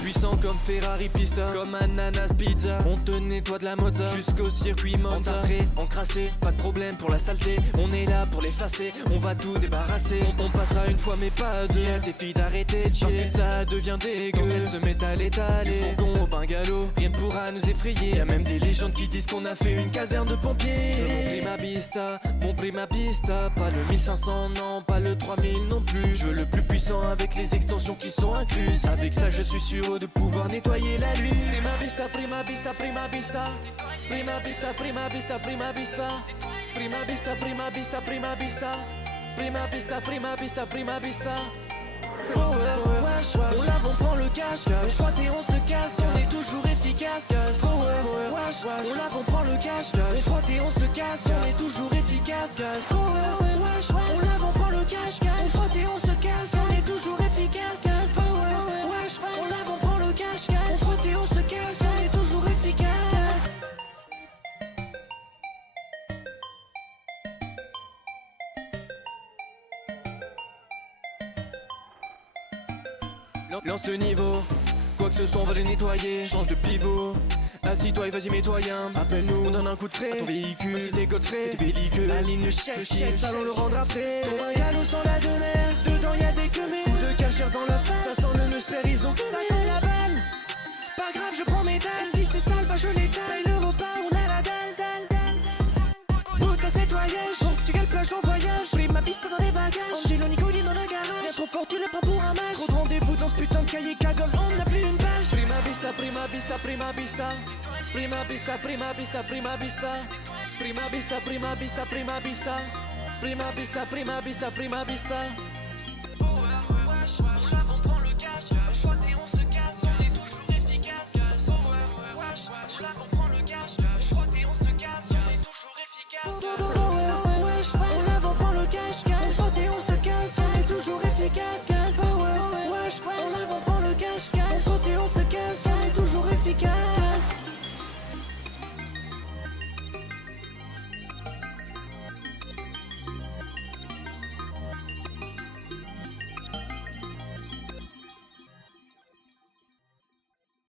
Puissant comme Ferrari Pista, comme Ananas Pizza. On te nettoie de la mozza jusqu'au circuit Monza. Entartré, encrassé, pas de problème pour la saleté. On est là pour l'effacer, on va tout débarrasser. On passera une fois mais pas deux. Dis à tes filles d'arrêter de chier, parce que ça devient dégueu quand elles se mettent à l'étaler. Du fourgon au bungalow, rien ne pourra nous effrayer. Y'a même des légendes qui disent qu'on a fait une caserne de pompiers. Je mon prima vista, mon prima vista. Pas le 1500, non, pas le 3000 non plus. Je veux le plus puissant avec les extensions qui sont incluses. Avec ça je suis sûr de pouvoir nettoyer la lune. Prima vista, prima vista, prima vista. Prima vista, prima vista, prima vista. Prima vista, prima vista, prima vista. Prima vista, prima vista, prima vista. Wesh, on lave, on prend le cash. On frotte et on se casse, on est toujours efficace. Wesh, on lave, on prend le cash. On frotte et on se casse, on est toujours efficace. Wesh, on lave, on prend le cash. On frotte et on se casse, on est toujours efficace. Wesh, on lave, on prend le cash. On frotte et on se casse, on est toujours efficace. Lance le niveau, quoi que ce soit on va les nettoyer. Change de pivot, assis-toi et vas-y mets-toi un. Appelle-nous, on donne un coup de frais à ton véhicule. Si t'es godfrey, t'es belliqueux. Aligne le chef, allons le rendre après. Ton bungalow sans la de mer, dedans y'a des queumés. Coup de cachère dans la face, ça sent le neusper, ils ont ça comme la balle. Pas grave, je prends mes dalles. Si c'est sale, bah je l'étale. Le repas, on a la dalle. Bouteille nettoyage, tu gagnes plage en voyage. Prime ma piste dans les bagages. Angelo Nicoli dans le garage. Bien trop fort, tu le prends pour un match. Trop de rendez-vous dans ce putain de cahier cagole, on n'a plus une page. Prima vista, prima vista, prima vista. Prima vista, prima vista, prima vista. Prima vista, prima vista, prima vista. Prima vista, prima vista, prima vista.